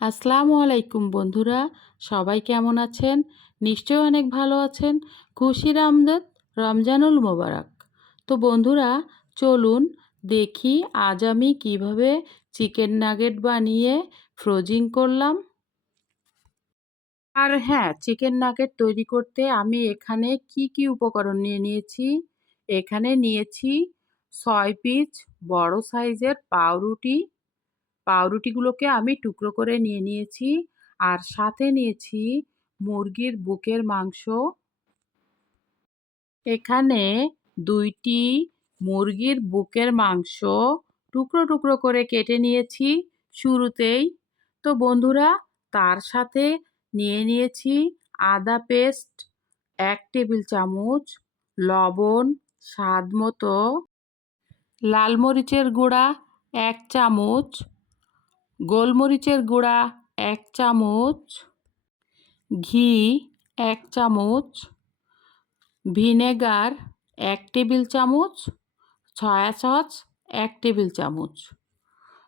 আসসালামু আলাইকুম বন্ধুরা, সবাই কেমন আছেন? নিশ্চয়ই অনেক ভালো আছেন। খুশির আমদাদ, রমজানুল মোবারক। তো বন্ধুরা, চলুন দেখি আজ আমি কিভাবে চিকেন নাগেট বানিয়ে ফ্রোজিং করলাম। আর হ্যাঁ, চিকেন নাগেট তৈরি করতে আমি এখানে কি উপকরণ নিয়ে নিয়েছি। এখানে নিয়েছি 6 পিস বড় সাইজের পাউরুটি। পাউরুটিগুলোকে আমি টুকরো করে নিয়ে নিয়েছি। আর সাথে নিয়েছি মুরগির বুকের মাংস। এখানে 2টি মুরগির বুকের মাংস টুকরো করে কেটে নিয়েছি শুরুতেই। তো বন্ধুরা, তার সাথে নিয়ে নিয়েছি আদা পেস্ট 1 টেবিল চামচ, লবণ স্বাদ মতো, লাল মরিচের গুঁড়া 1 চামচ, গোলমরিচের গুঁড়া 1 চামচ, ঘি 1 চামচ, ভিনেগার 1 টেবিল চামচ, সয়া সস 1 টেবিল চামচ।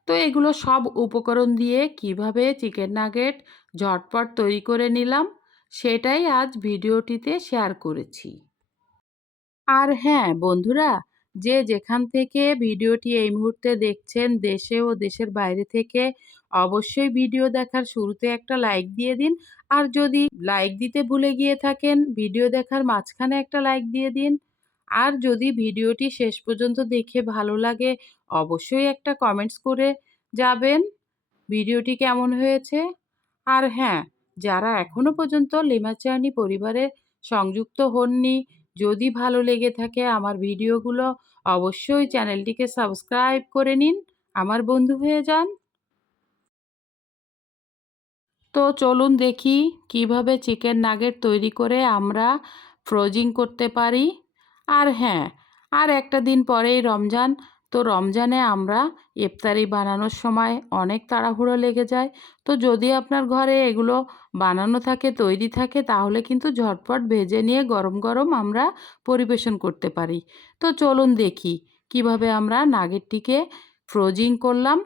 তো এগুলো সব উপকরণ দিয়ে কিভাবে চিকেন নাগেট ঝটপট তৈরি করে নিলাম, সেটাই আজ ভিডিওটিতে শেয়ার করেছি। আর হ্যাঁ বন্ধুরা, যে যেখান থেকে ভিডিওটি এই মুহূর্তে দেখছেন, দেশে ও দেশের বাইরে থেকে, অবশ্যই ভিডিও দেখার শুরুতে একটা লাইক দিয়ে দিন। আর যদি লাইক দিতে ভুলে গিয়ে থাকেন, ভিডিও দেখার মাঝখানে একটা লাইক দিয়ে দিন। আর যদি ভিডিওটি শেষ পর্যন্ত দেখে ভালো লাগে, অবশ্যই একটা কমেন্টস করে যাবেন ভিডিওটি কেমন হয়েছে। আর হ্যাঁ, যারা এখনো পর্যন্ত লিমাচার্নি পরিবারে সংযুক্ত হননি, যদি ভালো লেগে থাকে আমার ভিডিওগুলো, অবশ্যই চ্যানেলটিকে সাবস্ক্রাইব করে নিন, আমার বন্ধু হয়ে যান। তো চলুন দেখি কিভাবে চিকেন নাগেট তৈরি করে আমরা ফ্রোজিং করতে পারি। আর হ্যাঁ, আর একটা দিন পরেই রমজান। তো রমজানে আমরা ইফতারি বানানোর সময় অনেক তাড়াহুড়ো লেগে যায়। তো যদি আপনার ঘরে এগুলো বানানো থাকে, তৈরি থাকে, তাহলে কিন্তু ঝটপট ভেজে নিয়ে গরম গরম আমরা পরিবেশন করতে পারি। তো চলুন দেখি কিভাবে আমরা নাগেটটিকে ফ্রোজিং করলাম।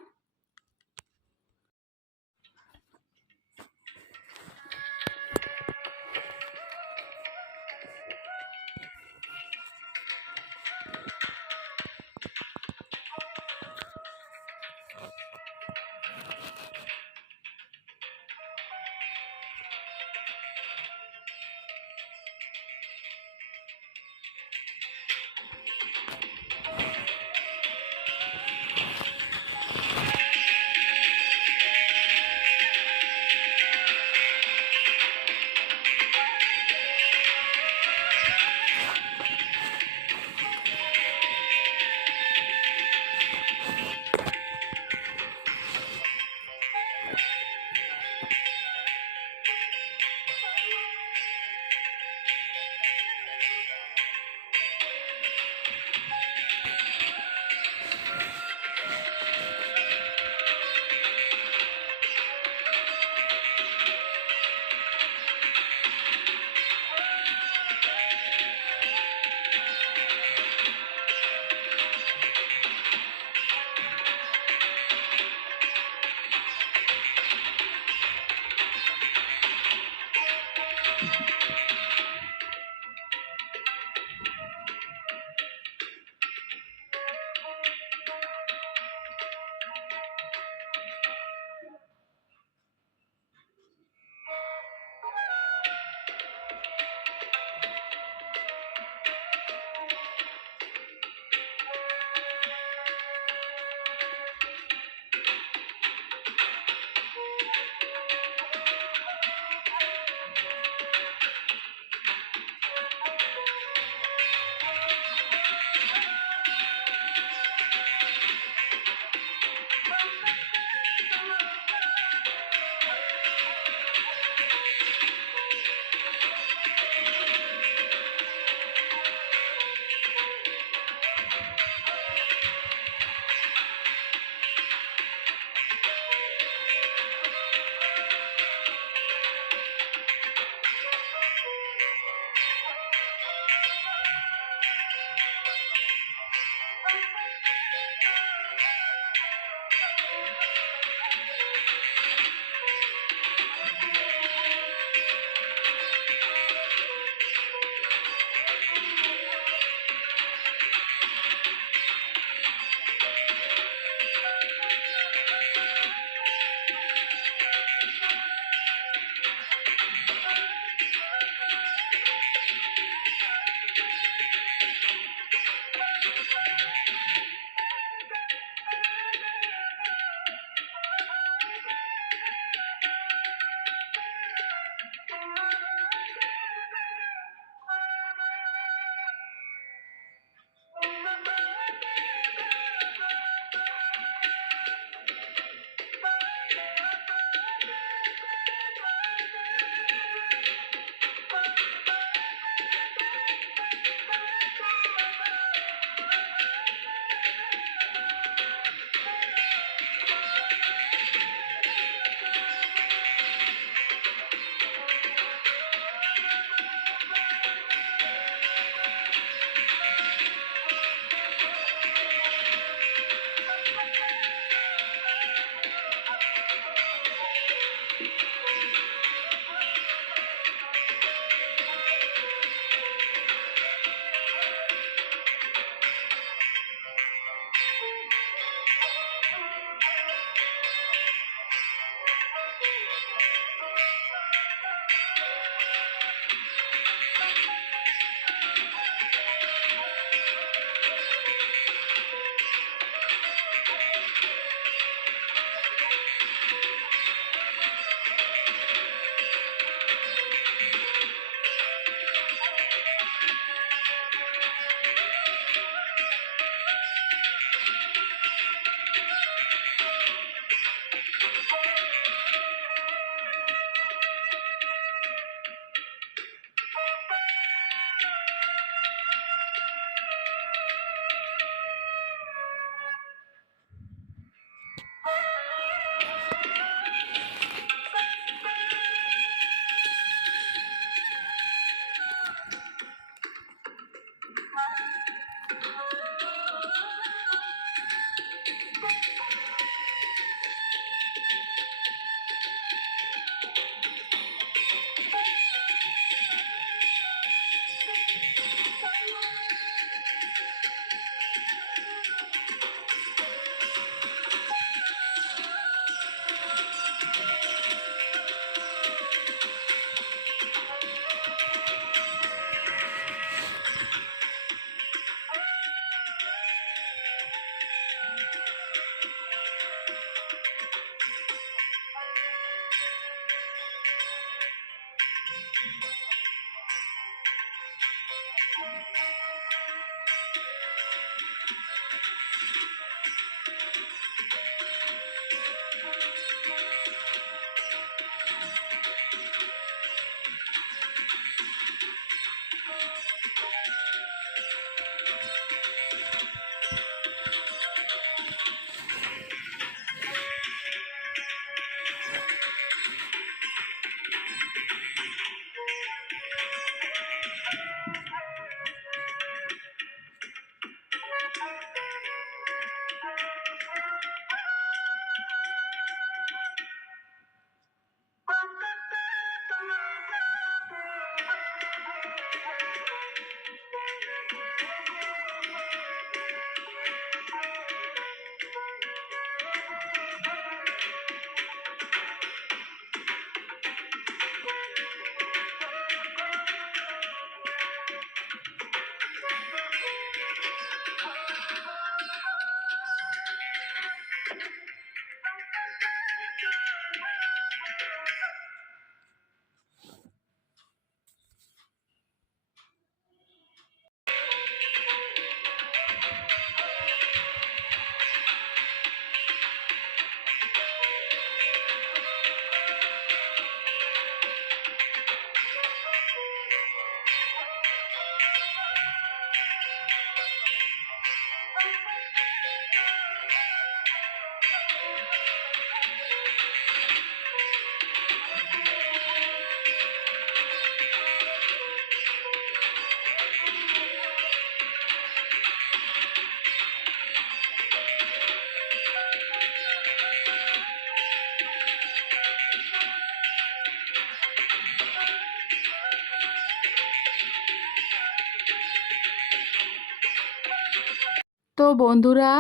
তো বন্ধুরা,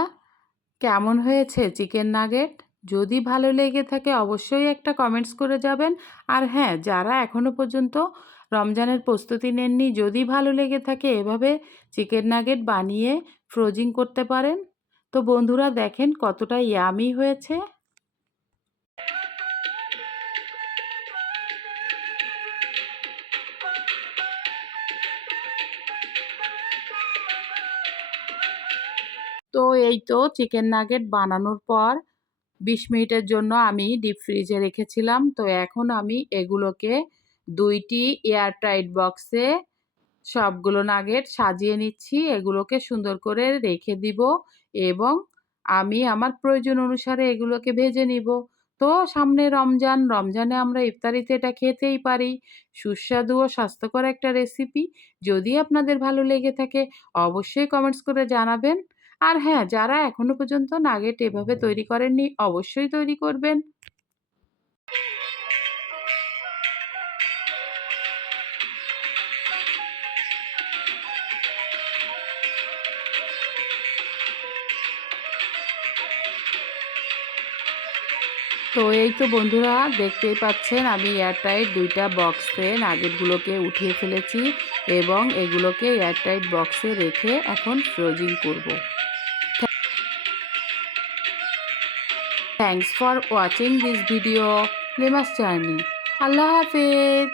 কেমন হয়েছে চিকেন নাগেট? যদি ভালো লেগে থাকে অবশ্যই একটা কমেন্টস করে যাবেন। আর হ্যাঁ, যারা এখনও পর্যন্ত রমজানের প্রস্তুতি নেননি, যদি ভালো লেগে থাকে এভাবে চিকেন নাগেট বানিয়ে ফ্রোজিং করতে পারেন। তো বন্ধুরা দেখেন কতটা ইয়ামি হয়েছে। তো এই তো চিকেন নাগেট বানানোর পর ২০ মিনিটের জন্য আমি ডিপ ফ্রিজে রেখেছিলাম। তো এখন আমি এগুলোকে ২টি এয়ারটাইট বক্সে সবগুলো নাগেট সাজিয়ে নিচ্ছি। এগুলোকে সুন্দর করে রেখে দিব এবং আমি আমার প্রয়োজন অনুসারে এগুলোকে ভেজে নিব। তো সামনে রমজান, রমজানে আমরা ইফতারিতে এটা খেতেই পারি। সুস্বাদু ও স্বাস্থ্যকর একটা রেসিপি। যদি আপনাদের ভালো লেগে থাকে অবশ্যই কমেন্টস করে জানাবেন। আর হ্যাঁ, যারা এখনো পর্যন্ত নাগেট এভাবে তৈরি করেননি অবশ্যই তৈরি করবেন। তো এই তো বন্ধুরা দেখতেই পাচ্ছেন আমি এয়ারটাইট ২টা বক্সে নাগেটগুলোকে উঠিয়ে ফেলেছি এবং এগুলোকে এয়ারটাইট বক্সে রেখে এখন ফ্রোজিং করব। Thanks for watching this video লিমাস জার্নি। আল্লাহ হাফেজ।